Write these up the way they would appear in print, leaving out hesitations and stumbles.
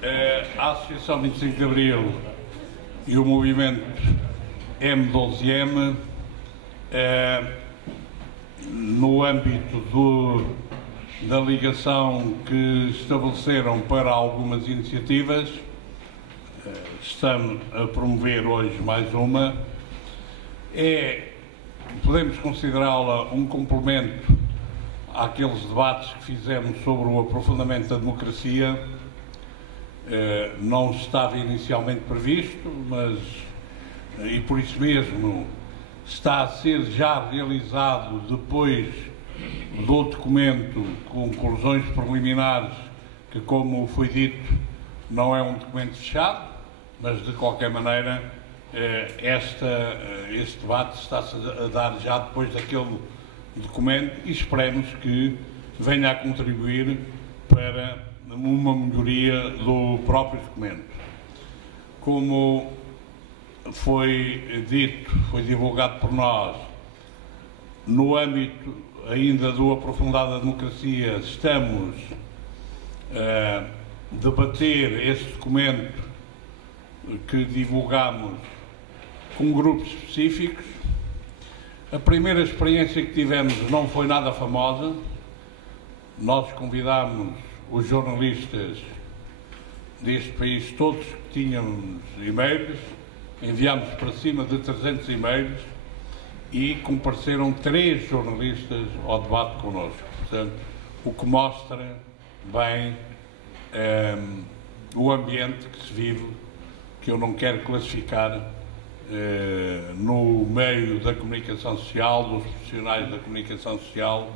A Associação 25 de Abril e o movimento M12M, no âmbito da ligação que estabeleceram para algumas iniciativas, estamos a promover hoje mais uma. Podemos considerá-la um complemento àqueles debates que fizemos sobre o aprofundamento da democracia. Não estava inicialmente previsto, mas, e por isso mesmo, está a ser já realizado depois do documento com conclusões preliminares, que, como foi dito, não é um documento fechado, mas de qualquer maneira este debate está-se a dar já depois daquele documento e esperemos que venha a contribuir para uma melhoria do próprio documento. Como foi dito, foi divulgado por nós, no âmbito ainda do aprofundado da democracia, estamos a debater este documento que divulgamos com grupos específicos. A primeira experiência que tivemos não foi nada famosa. Nós convidámos os jornalistas deste país, todos que tínhamos e-mails, enviámos para cima de 300 e-mails e compareceram 3 jornalistas ao debate connosco. Portanto, o que mostra bem o ambiente que se vive, que eu não quero classificar no meio da comunicação social, dos profissionais da comunicação social,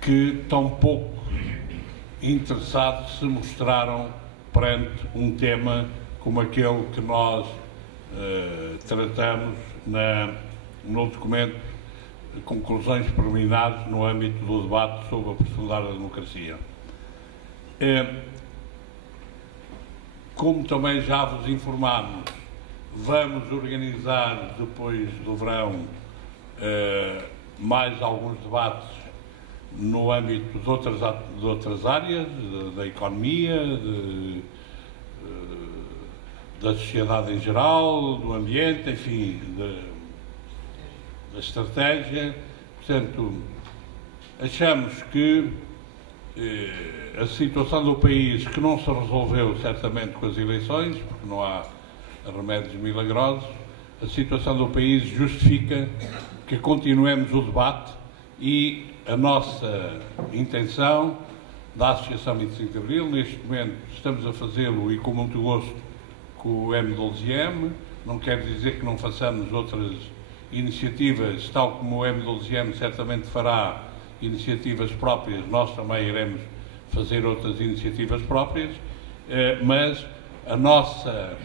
que tão pouco interessados se mostraram perante um tema como aquele que nós tratamos no documento de conclusões preliminares no âmbito do debate sobre a aprofundar a democracia. Como também já vos informámos, vamos organizar depois do verão mais alguns debates no âmbito de outras áreas, da economia, da sociedade em geral, do ambiente, enfim, da estratégia. Portanto, achamos que a situação do país, que não se resolveu certamente com as eleições, porque não há remédios milagrosos, a situação do país justifica que continuemos o debate e a nossa intenção da Associação 25 de Abril, neste momento estamos a fazê-lo e com muito gosto com o M12M, não quer dizer que não façamos outras iniciativas, tal como o M12M certamente fará iniciativas próprias, nós também iremos fazer outras iniciativas próprias, mas a nossa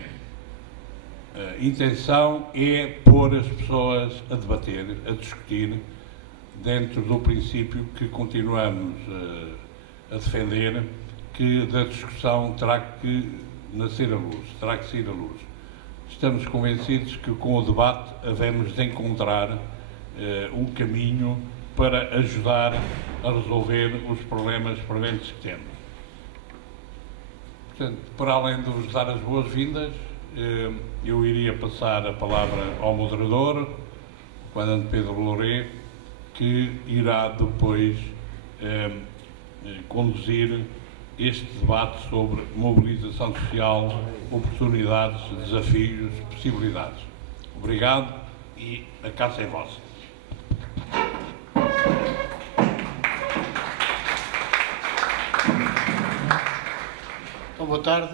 intenção é pôr as pessoas a debater, a discutir, dentro do princípio que continuamos a defender, que da discussão terá que nascer a luz, terá que sair a luz. Estamos convencidos que com o debate havemos de encontrar um caminho para ajudar a resolver os problemas presentes que temos. Portanto, para além de vos dar as boas-vindas, eu iria passar a palavra ao moderador, o comandante Pedro Louret, que irá depois conduzir este debate sobre mobilização social, oportunidades, desafios, possibilidades. Obrigado e a casa é vossa. Então, boa tarde.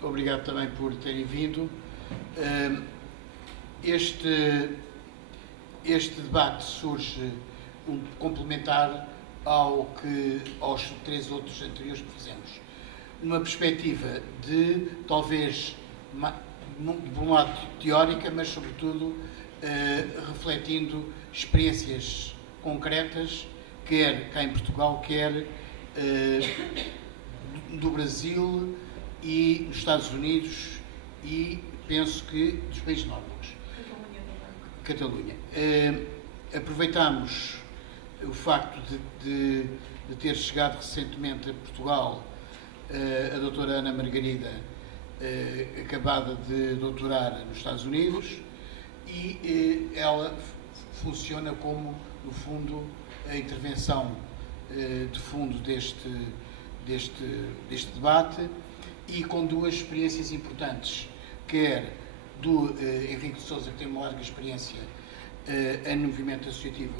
Obrigado também por terem vindo. Este debate surge complementar aos 3 outros anteriores que fizemos, numa perspectiva de, talvez, por um lado teórica, mas sobretudo refletindo experiências concretas, quer cá em Portugal, quer do Brasil e dos Estados Unidos e, penso que, dos países nórdicos. Catalunha. Aproveitamos o facto de ter chegado recentemente a Portugal a doutora Ana Margarida, acabada de doutorar nos Estados Unidos, e ela funciona como, no fundo, a intervenção de fundo deste debate, e com duas experiências importantes, quer do Henrique de Sousa, que tem uma larga experiência em movimento associativo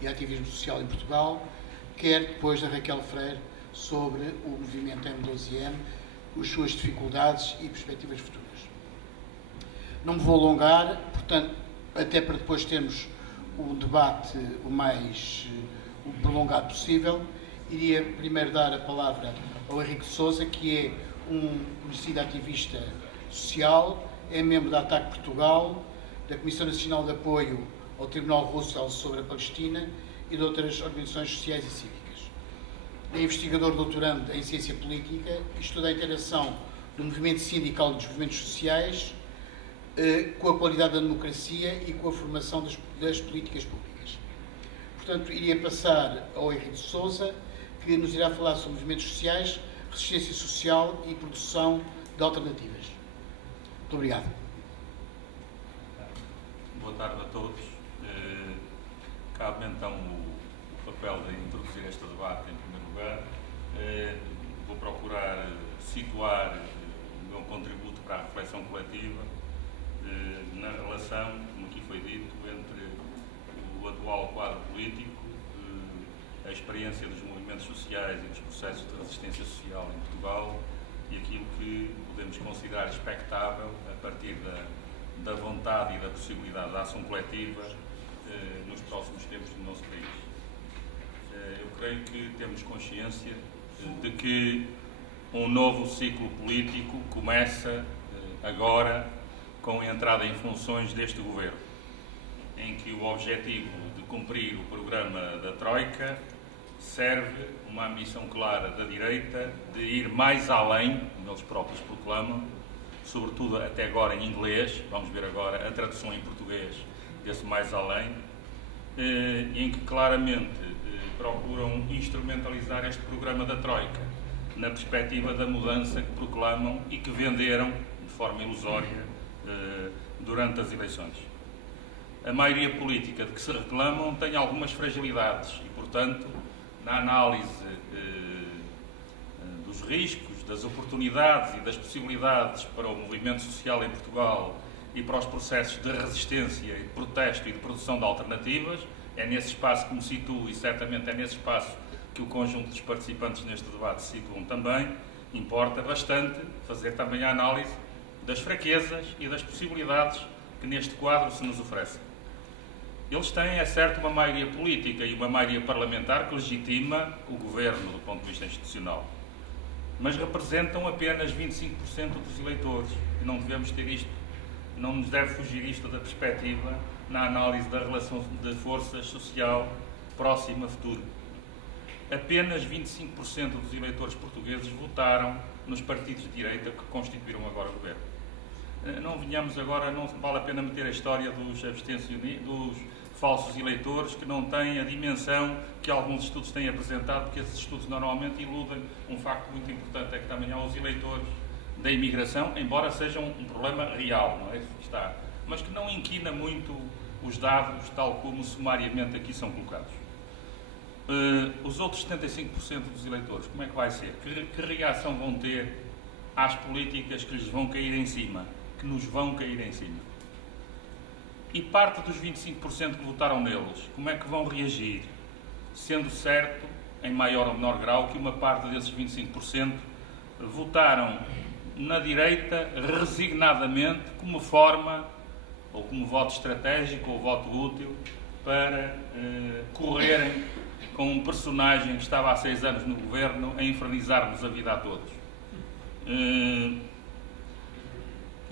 e ativismo social em Portugal, quer depois da Raquel Freire, sobre o movimento M12M, as suas dificuldades e perspectivas futuras. Não me vou alongar, portanto, até para depois termos o debate o mais prolongado possível. Iria primeiro dar a palavra ao Henrique de Sousa, que é um conhecido ativista social, é membro da ATAC Portugal, da Comissão Nacional de Apoio ao Tribunal Russell sobre a Palestina e de outras organizações sociais e cívicas. É investigador doutorando em Ciência Política e estuda a interação do movimento sindical e dos movimentos sociais com a qualidade da democracia e com a formação das políticas públicas. Portanto, iria passar ao Henrique de Sousa, que nos irá falar sobre movimentos sociais, resistência social e produção de alternativas. Muito obrigado. Boa tarde a todos. Cabe-me então o papel de introduzir este debate em primeiro lugar. Vou procurar situar o meu contributo para a reflexão coletiva na relação, como aqui foi dito, entre o atual quadro político, a experiência dos movimentos sociais e dos processos de resistência social em Portugal e aquilo que podemos considerar expectável a partir da vontade e da possibilidade da ação coletiva nos próximos tempos do nosso país. Eu creio que temos consciência de que um novo ciclo político começa agora com a entrada em funções deste governo, em que o objetivo de cumprir o programa da Troika serve uma ambição clara da direita de ir mais além, como eles próprios proclamam, sobretudo até agora em inglês, vamos ver agora a tradução em português desse mais além, em que claramente procuram instrumentalizar este programa da Troika na perspectiva da mudança que proclamam e que venderam de forma ilusória durante as eleições. A maioria política de que se reclamam tem algumas fragilidades e, portanto, na análise dos riscos, das oportunidades e das possibilidades para o movimento social em Portugal e para os processos de resistência e de protesto e de produção de alternativas, é nesse espaço que me situo e certamente é nesse espaço que o conjunto dos participantes neste debate se situam também. Importa bastante fazer também a análise das fraquezas e das possibilidades que neste quadro se nos oferecem. Eles têm, é certo, uma maioria política e uma maioria parlamentar que legitima o governo do ponto de vista institucional, mas representam apenas 25% dos eleitores e não devemos ter isto, não nos deve fugir isto da perspectiva na análise da relação de forças social próxima a futuro. Apenas 25% dos eleitores portugueses votaram nos partidos de direita que constituíram agora o governo. Não venhamos agora, não vale a pena meter a história dos abstencionistas, dos falsos eleitores, que não têm a dimensão que alguns estudos têm apresentado, porque esses estudos normalmente iludem um facto muito importante, é que também há os eleitores da imigração, embora sejam um problema real, não é isso que está, mas que não inquina muito os dados, tal como sumariamente aqui são colocados. Os outros 75% dos eleitores, como é que vai ser? Que reação vão ter às políticas que lhes vão cair em cima, que nos vão cair em cima? E parte dos 25% que votaram neles, como é que vão reagir? Sendo certo, em maior ou menor grau, que uma parte desses 25% votaram na direita resignadamente como forma, ou como voto estratégico, ou voto útil, para correrem com um personagem que estava há 6 anos no governo a infernizar-nos a vida a todos.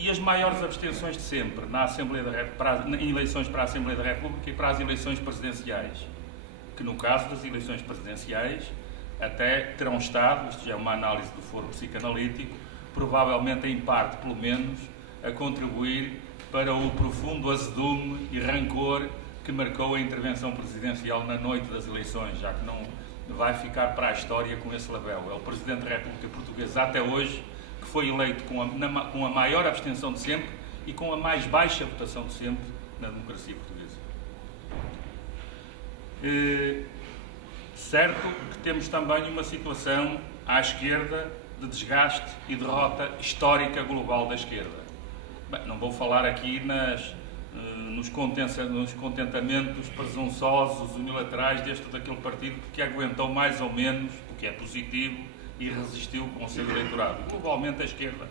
E as maiores abstenções de sempre em eleições para a Assembleia da República e para as eleições presidenciais, que no caso das eleições presidenciais até terão estado, isto já é uma análise do Foro Psicanalítico, provavelmente em parte, pelo menos, a contribuir para o profundo azedume e rancor que marcou a intervenção presidencial na noite das eleições, já que vai ficar para a história com esse label. É o Presidente da República Portuguesa até hoje que foi eleito com a maior abstenção de sempre e com a mais baixa votação de sempre na democracia portuguesa. Certo que temos também uma situação à esquerda de desgaste e derrota histórica global da esquerda. Bem, não vou falar aqui nos contentamentos presunçosos, unilaterais deste ou daquele partido que aguentou mais ou menos, o que é positivo, e resistiu com o seu eleitorado. Globalmente a esquerda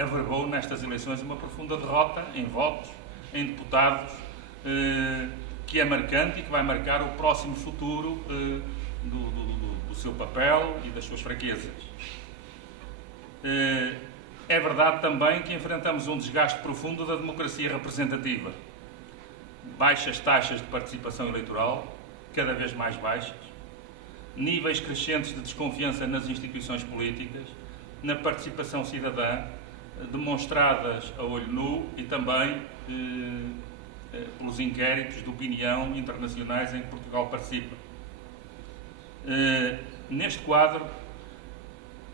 averbou nestas eleições uma profunda derrota em votos, em deputados, que é marcante e que vai marcar o próximo futuro do seu papel e das suas fraquezas. É verdade também que enfrentamos um desgaste profundo da democracia representativa. Baixas taxas de participação eleitoral, cada vez mais baixas, níveis crescentes de desconfiança nas instituições políticas, na participação cidadã, demonstradas a olho nu e também pelos inquéritos de opinião internacionais em que Portugal participa. Neste quadro,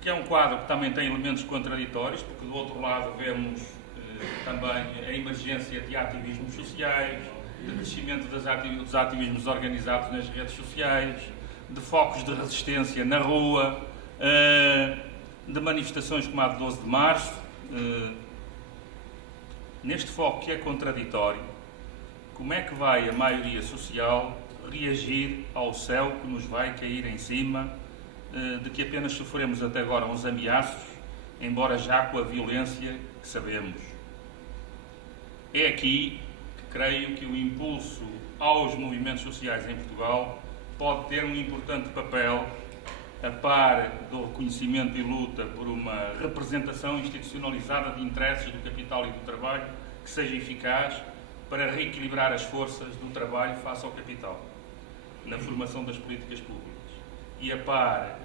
que é um quadro que também tem elementos contraditórios, porque do outro lado vemos também a emergência de ativismos sociais, de crescimento dos ativismos organizados nas redes sociais, de focos de resistência na rua, de manifestações como a de 12 de março. Neste foco que é contraditório, como é que vai a maioria social reagir ao céu que nos vai cair em cima, de que apenas sofremos até agora uns ameaços, embora já com a violência que sabemos? É aqui que creio que o impulso aos movimentos sociais em Portugal pode ter um importante papel, a par do reconhecimento e luta por uma representação institucionalizada de interesses do capital e do trabalho que seja eficaz para reequilibrar as forças do trabalho face ao capital, na formação das políticas públicas. E a par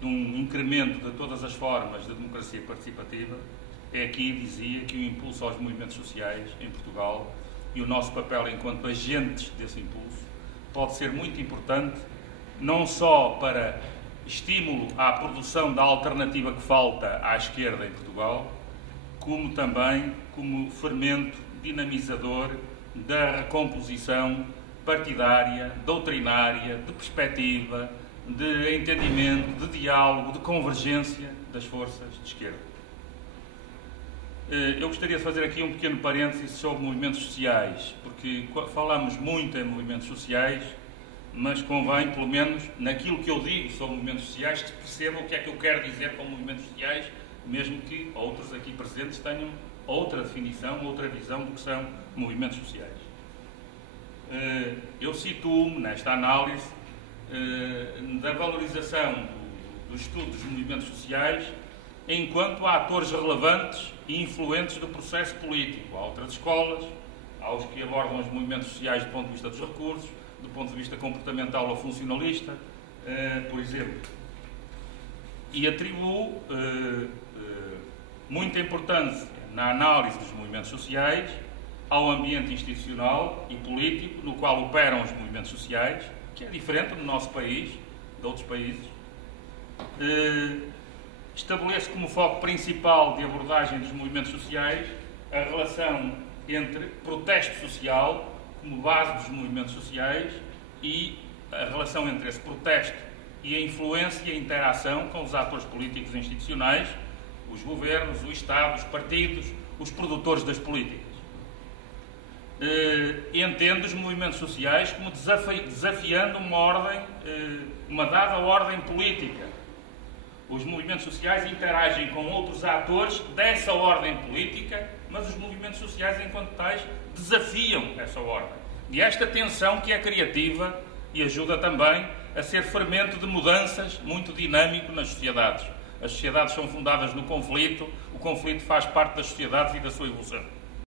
de um incremento de todas as formas de democracia participativa, é aqui, dizia, que o impulso aos movimentos sociais em Portugal e o nosso papel enquanto agentes desse impulso pode ser muito importante, não só para estímulo à produção da alternativa que falta à esquerda em Portugal, como também como fermento dinamizador da recomposição partidária, doutrinária, de perspectiva, de entendimento, de diálogo, de convergência das forças de esquerda. Eu gostaria de fazer aqui um pequeno parênteses sobre movimentos sociais, porque falamos muito em movimentos sociais, mas convém, pelo menos, naquilo que eu digo sobre movimentos sociais, que se perceba o que é que eu quero dizer com movimentos sociais, mesmo que outros aqui presentes tenham outra definição, outra visão do que são movimentos sociais. Eu situo-me nesta análise da valorização do estudo dos movimentos sociais enquanto a atores relevantes e influentes do processo político. Há outras escolas, há os que abordam os movimentos sociais do ponto de vista dos recursos, do ponto de vista comportamental ou funcionalista, por exemplo. E atribuo muita importância na análise dos movimentos sociais ao ambiente institucional e político no qual operam os movimentos sociais, que é diferente no nosso país, de outros países. Estabeleço como foco principal de abordagem dos movimentos sociais a relação entre protesto social, como base dos movimentos sociais, e a relação entre esse protesto e a influência e a interação com os atores políticos e institucionais, os governos, o Estado, os partidos, os produtores das políticas. Entendo os movimentos sociais como desafiando uma dada ordem política. Os movimentos sociais interagem com outros atores dessa ordem política, mas os movimentos sociais, enquanto tais, desafiam essa ordem. E esta tensão que é criativa e ajuda também a ser fermento de mudanças muito dinâmico nas sociedades. As sociedades são fundadas no conflito, o conflito faz parte das sociedades e da sua evolução.